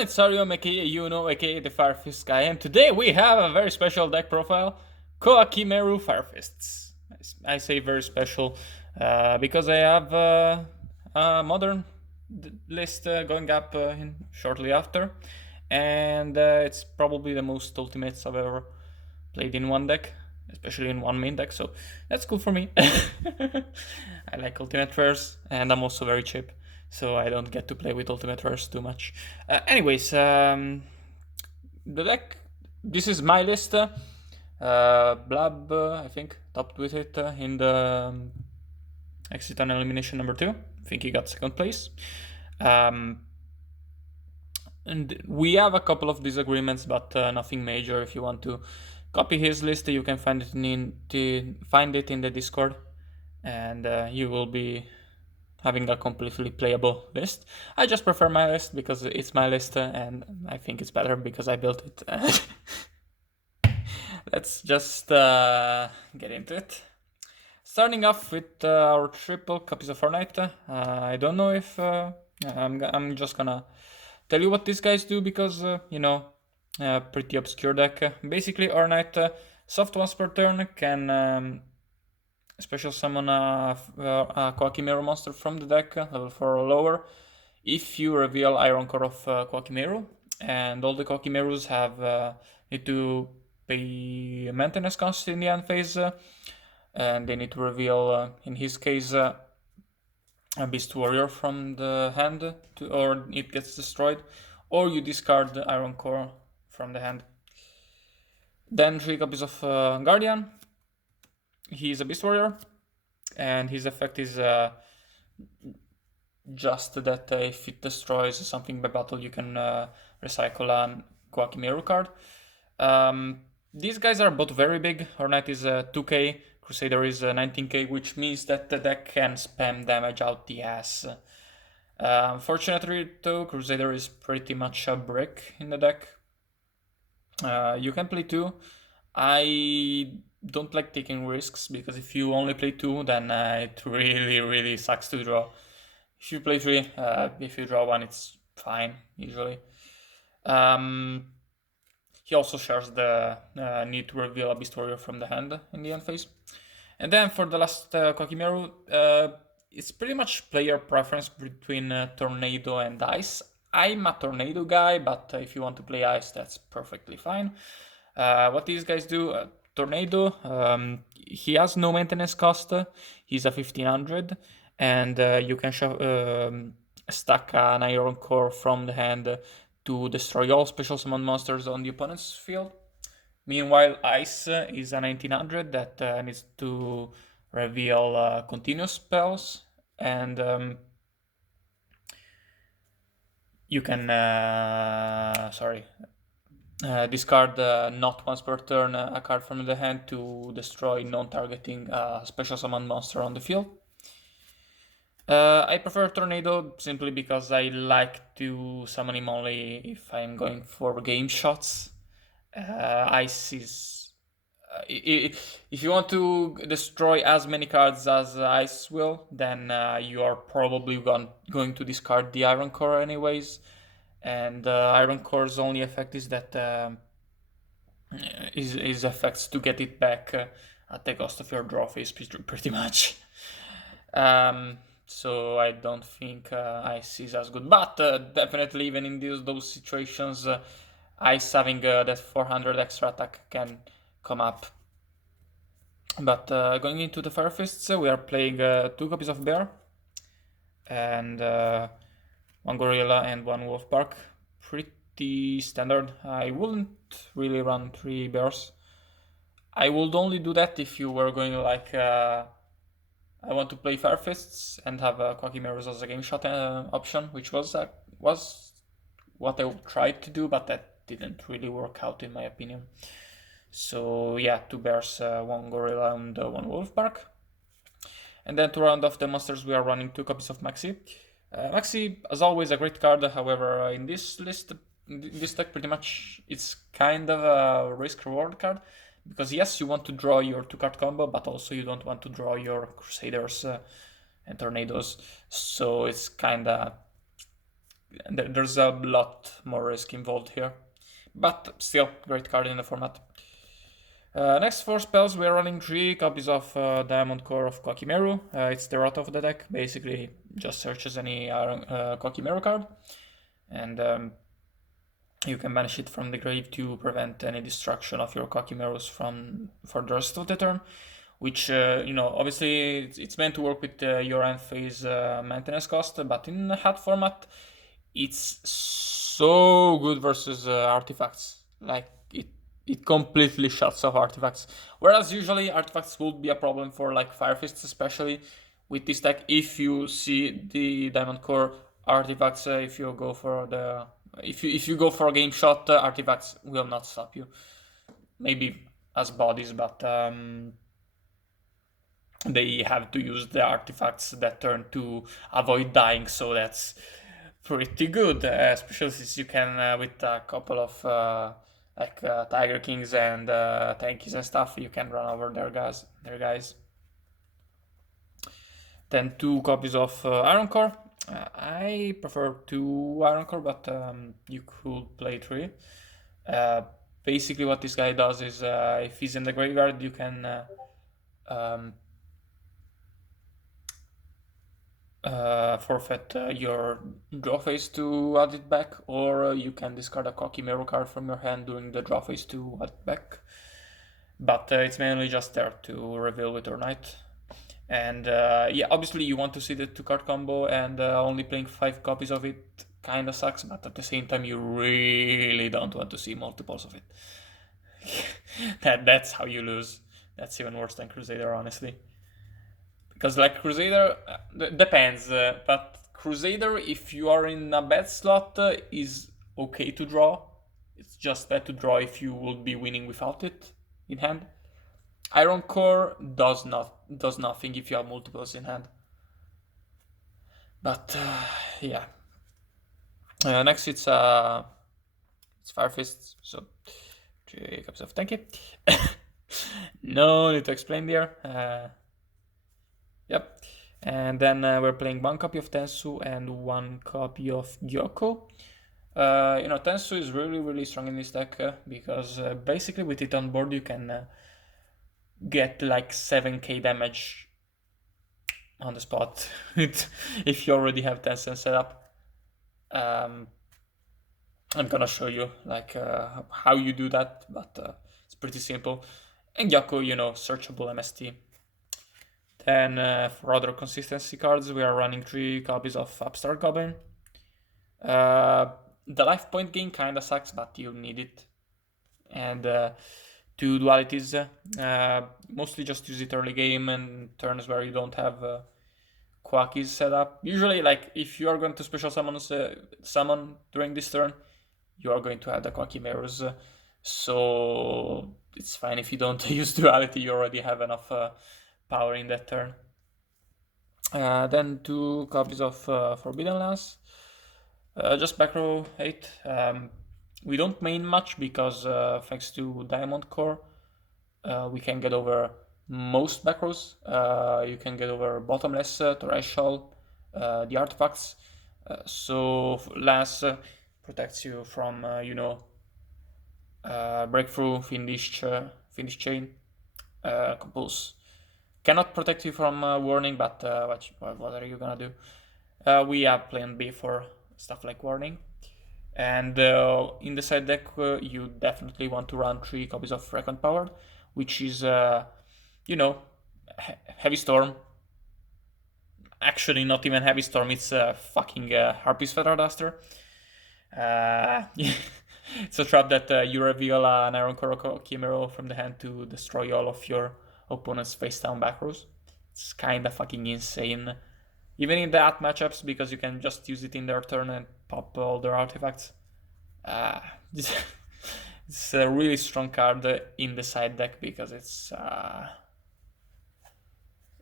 everyone, it's Arium, aka Yuno, aka the Firefist guy, and today we have a very special deck profile, Koa'Ki Meiru Firefists. I say very special because I have a modern list going up shortly after, and it's probably the most ultimates I've ever played in one deck, especially in one main deck, so that's cool for me. I like ultimate rares, and I'm also very cheap, so I don't get to play with ultimate rares too much. Anyways, the deck, this is my list. Blab, I think, topped with it in the exit and elimination number 2. I think he got second place. And we have a couple of disagreements, but nothing major. If you want to copy his list, you can find it in the Discord, and you will be having a completely playable list. I just prefer my list because it's my list, and I think it's better because I built it. Let's just get into it. Starting off with our triple copies of Fortnite. I don't know if I'm just gonna tell you what these guys do because pretty obscure deck. Basically, Ornite soft once per turn can special summon a Koa'Ki Meiru monster from the deck, level 4 or lower, if you reveal Iron Core of Koa'Ki Meiru, and all the Koa'Ki Meirus have need to pay maintenance cost in the end phase, and they need to reveal, in his case, a Beast Warrior from the hand, or it gets destroyed, or you discard the Iron Core from the hand. Then 3 copies of Guardian. He's a Beast Warrior, and his effect is just that if it destroys something by battle, you can recycle a Koa'Ki Meiru card. These guys are both very big. Hornet is 2k, Crusader is 19k, which means that the deck can spam damage out the ass. Unfortunately, though, Crusader is pretty much a brick in the deck. You can play 2. I don't like taking risks because if you only play 2, then it really sucks to draw. If you play 3, if you draw 1, it's fine usually. He also shares the need to reveal a Beast Warrior from the hand in the end phase. And then for the last Koa'Ki Meiru, it's pretty much player preference between Tornado and Ice. I'm a Tornado guy, but if you want to play Ice, that's perfectly fine. What these guys do, Tornado, he has no maintenance cost, he's a 1500, and you can stack an Iron Core from the hand to destroy all special summon monsters on the opponent's field. Meanwhile, Ice is a 1900 that needs to reveal continuous spells, and you can discard not once per turn a card from the hand to destroy non-targeting special summon monster on the field. I prefer Tornado simply because I like to summon him only if I'm going for game shots. Ice is... if you want to destroy as many cards as Ice will, then you are probably going to discard the Iron Core anyways. And Iron Core's only effect is that is effects to get it back at the cost of your draw phase, pretty much. So I don't think Ice is as good, but definitely even in those situations, Ice having that 400 extra attack can come up. But going into the Firefists, we are playing 2 copies of Bear, and 1 Gorilla and 1 Wolf Park. Pretty standard. I wouldn't really run 3 Bears. I would only do that if you were going like... I want to play Firefists and have Koa'Ki Meiru as a game shot option, which was what I tried to do, but that didn't really work out in my opinion. So yeah, 2 Bears, 1 Gorilla and 1 Wolf Park. And then to round off the monsters, we are running 2 copies of Maxi. Maxi, as always, a great card. However, in this list, this deck, pretty much it's kind of a risk-reward card. Because yes, you want to draw your 2-card combo, but also you don't want to draw your Crusaders and Tornadoes. So it's kind of there's a lot more risk involved here. But still, great card in the format. Next 4 spells, we are running 3 copies of Diamond Core of Koa'Ki Meiru. It's the rot of the deck. Basically, just searches any Koa'Ki Meiru card, and you can banish it from the grave to prevent any destruction of your Koa'Ki Meirus for the rest of the turn. Which, obviously it's meant to work with your end phase maintenance cost, but in the HAT format, it's so good versus artifacts. Like, it completely shuts off artifacts. Whereas usually artifacts would be a problem for like Fire Fists, especially with this deck. If you see the Diamond Core artifacts, if you go for a game shot, artifacts will not stop you. Maybe as bodies, but they have to use the artifacts that turn to avoid dying, so that's pretty good, especially since you can, with a couple of Tiger Kings and Tankies and stuff, you can run over their guys. Then 2 copies of Iron Core. I prefer 2 Iron Core, but you could play 3. Basically what this guy does is, if he's in the graveyard, you can forfeit your draw phase to add it back, or you can discard a Koa'Ki Meiru card from your hand during the draw phase to add it back. But it's mainly just there to reveal with your knight. And yeah, obviously you want to see the 2-card combo, and only playing 5 copies of it kinda sucks, but at the same time you really don't want to see multiples of it. That's how you lose. That's even worse than Crusader, honestly. Because like Crusader, depends, but Crusader, if you are in a bad slot, is okay to draw. It's just bad to draw if you would be winning without it in hand. Iron Core does nothing if you have multiples in hand. But yeah. Next it's Fire Fist, so 3 cups of tanky. No need to explain there. Yep. And then we're playing 1 copy of Tensu and 1 copy of Gyoko. Tensu is really strong in this deck because basically with it on board you can get like 7k damage on the spot if you already have Tensu set up. I'm gonna show you like how you do that, but it's pretty simple. And Gyoko, searchable MST. Then for other consistency cards, we are running 3 copies of Upstart Goblin. The life point gain kinda sucks, but you need it. And 2 dualities, mostly just use it early game and turns where you don't have Koa'Kis set up. Usually, like, if you are going to special summon during this turn, you are going to have the Koa'Ki Meirus, so it's fine if you don't use duality, you already have enough power in that turn. Then 2 copies of Forbidden Lance. Just back row 8. We don't main much because thanks to Diamond Core, we can get over most back rows. You can get over Bottomless, Torrential, the artifacts. So Lance protects you from, Breakthrough, Fiendish Chain, Compulse. Cannot protect you from Warning, but what are you gonna do? We have plan B for stuff like Warning. And in the side deck, you definitely want to run 3 copies of Recon Power, which is, Heavy Storm. Actually, not even Heavy Storm, it's fucking Harpy's Feather Duster. It's a trap that you reveal an Iron Koa'Ki Meiru from the hand to destroy all of your opponent's face down back rows. It's kinda fucking insane. Even in the at matchups, because you can just use it in their turn and pop all their artifacts. It's a really strong card in the side deck because it's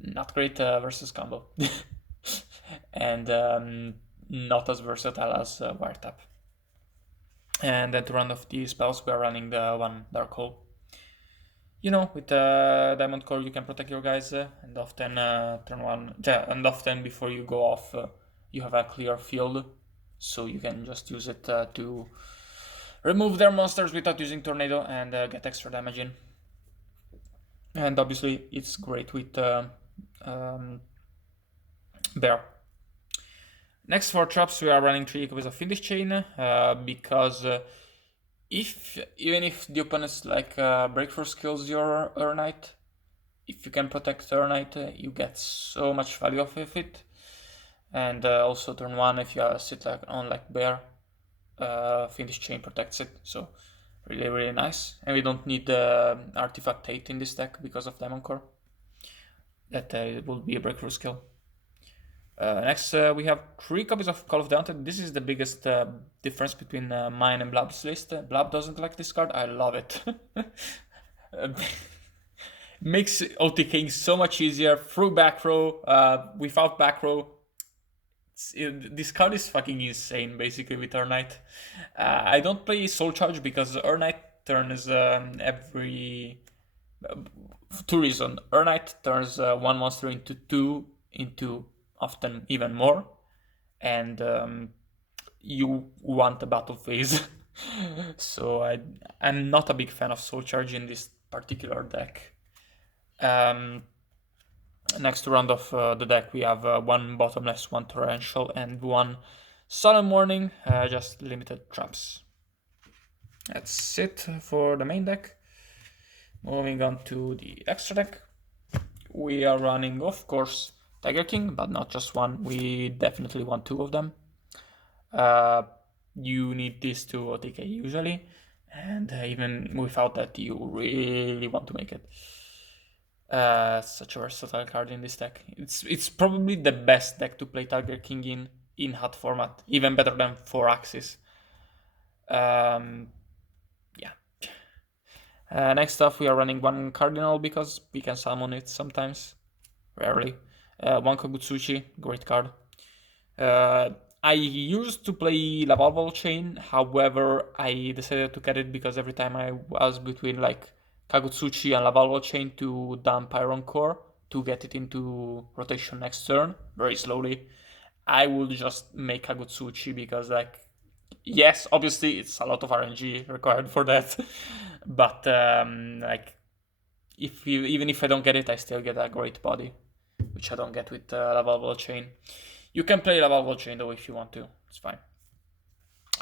not great versus combo. And not as versatile as Wiretap. And then to run off the spells, we are running the 1 Dark Hole. With the Diamond Core, you can protect your guys, and often turn 1, and often before you go off, you have a clear field, so you can just use it to remove their monsters without using Tornado and get extra damage in. And obviously it's great with Bear. Next for traps, we are running 3 copies of Fiendish Chain because even if the opponents like Breakthrough skills your Urnite, if you can protect Urnite, you get so much value off of it. And also turn 1, if you sit on Bear, Fiendish Chain protects it, so really, really nice. And we don't need Artifact 8 in this deck because of Diamond Core. That will be a Breakthrough skill. Next, we have 3 copies of Call of the Haunted. This is the biggest difference between mine and Blab's list. Blab doesn't like this card. I love it. Makes OTKing so much easier through back row, without back row. This card is fucking insane, basically, with Urnite. I don't play Soul Charge because Urnite turns every... 2 reasons. Urnite turns 1 monster into 2, into often even more, and you want a battle phase. So I'm not a big fan of Soul Charge in this particular deck. Next round of the deck, we have 1 Bottomless, 1 Torrential, and 1 Solemn Warning, just limited traps. That's it for the main deck. Moving on to the extra deck, we are running, of course, Tiger King, but not just 1. We definitely want 2 of them. You need these 2 OTK usually, and even without that, you really want to make it. Such a versatile card in this deck. It's probably the best deck to play Tiger King in hot format, even better than 4 Axis. Yeah. Next up, we are running 1 Cardinal because we can summon it sometimes, rarely. 1 Kogutsuchi, great card. I used to play Lavalval Chain, however, I decided to get it because every time I was between Kagutsuchi and Lavalval Chain to dump Iron Core to get it into rotation next turn, very slowly, I would just make Kagutsuchi because, yes, obviously it's a lot of RNG required for that, but even if I don't get it, I still get a great body, which I don't get with Lavalval Chain. You can play Lavalval Chain though if you want to, it's fine.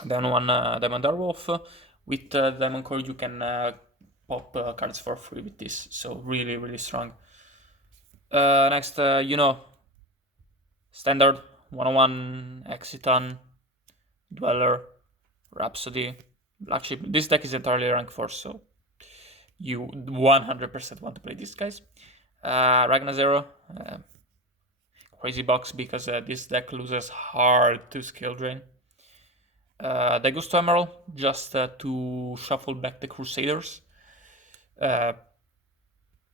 Then 1 Diamond Darwolf. With Diamond Core you can pop cards for free with this, so really, really strong. Next, standard 101 Exiton, Dweller, Rhapsody, Black Sheep. This deck is entirely rank 4, so you 100% want to play these guys. Ragna Zero, crazy box because this deck loses hard to Skill Drain. Daigusto Emerald, just to shuffle back the Crusaders.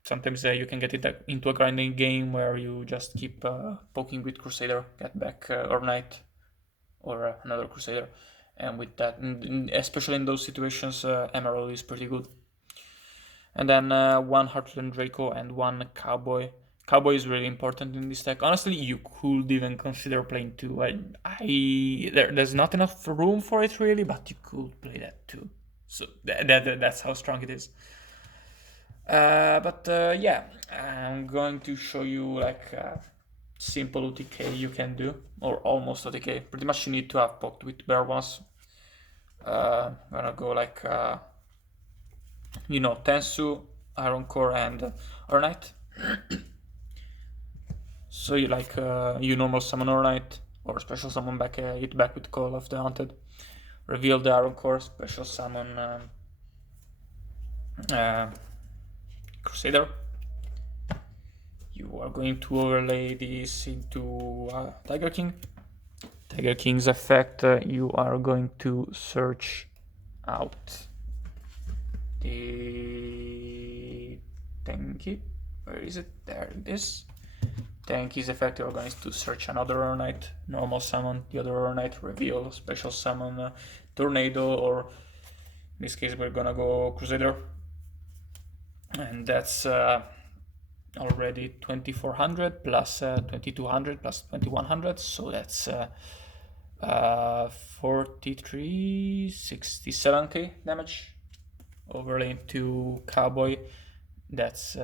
Sometimes you can get it into a grinding game where you just keep poking with Crusader, get back or Knight or another Crusader, and with that, especially in those situations, Emerald is pretty good. And then 1 Heartland Draco and 1 Cowboy. Cowboy is really important in this deck. Honestly, you could even consider playing 2. There's not enough room for it really, but you could play that too. So that's how strong it is. Yeah, I'm going to show you simple OTK you can do, or almost OTK. Pretty much you need to have poked with Bear once. I'm gonna go Tensu, Iron Core, and Urnite. So you normal summon Urnite, or special summon it back with Call of the Haunted. Reveal the Iron Core, special summon Crusader. You are going to overlay this into Tiger King. Tiger King's effect, you are going to search out the Tenki. Where is it? There it is. Tenki's effect, you're going to search another Urnite, normal summon the other Urnite, reveal, special summon Tornado, or in this case we're gonna go Crusader. And that's already 2400 plus 2200 plus 2100, so that's 43, 67k damage. Overlay into Cowboy, that's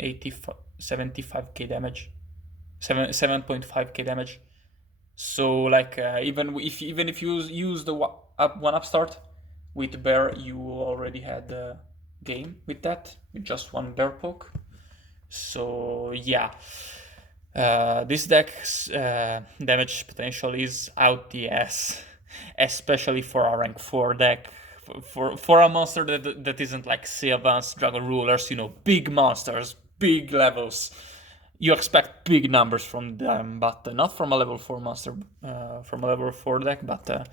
75k damage, 7.5k damage. So like even if you use the one up start with bear, you already had the game with that, with just one bear poke. So yeah, this deck's damage potential is out the ass, especially for a rank 4 deck. For a monster that isn't like Sylvans, Dragon Rulers, big monsters, big levels. You expect big numbers from them, but not from a level 4 monster, from a level 4 deck, but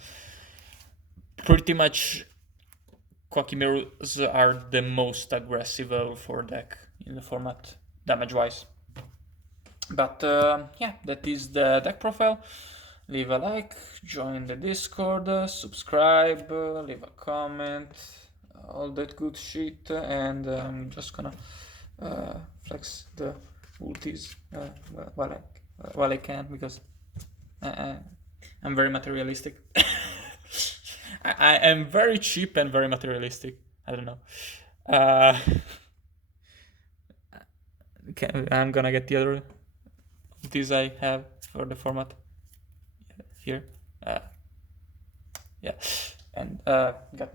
pretty much Koa'Ki Meirus are the most aggressive level 4 deck in the format, damage-wise. But yeah, that is the deck profile. Leave a like, join the Discord, subscribe, leave a comment, all that good shit, and I'm just gonna flex the ultis while I can, because I'm very materialistic. I am very cheap and very materialistic. I don't know. I'm gonna get the other ultis I have for the format here. Yeah, and got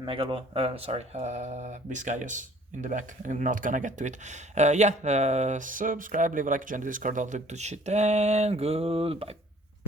Biscayos in the back. I'm not gonna get to it. Yeah, subscribe, leave a like, join the Discord, all the good shit, and goodbye.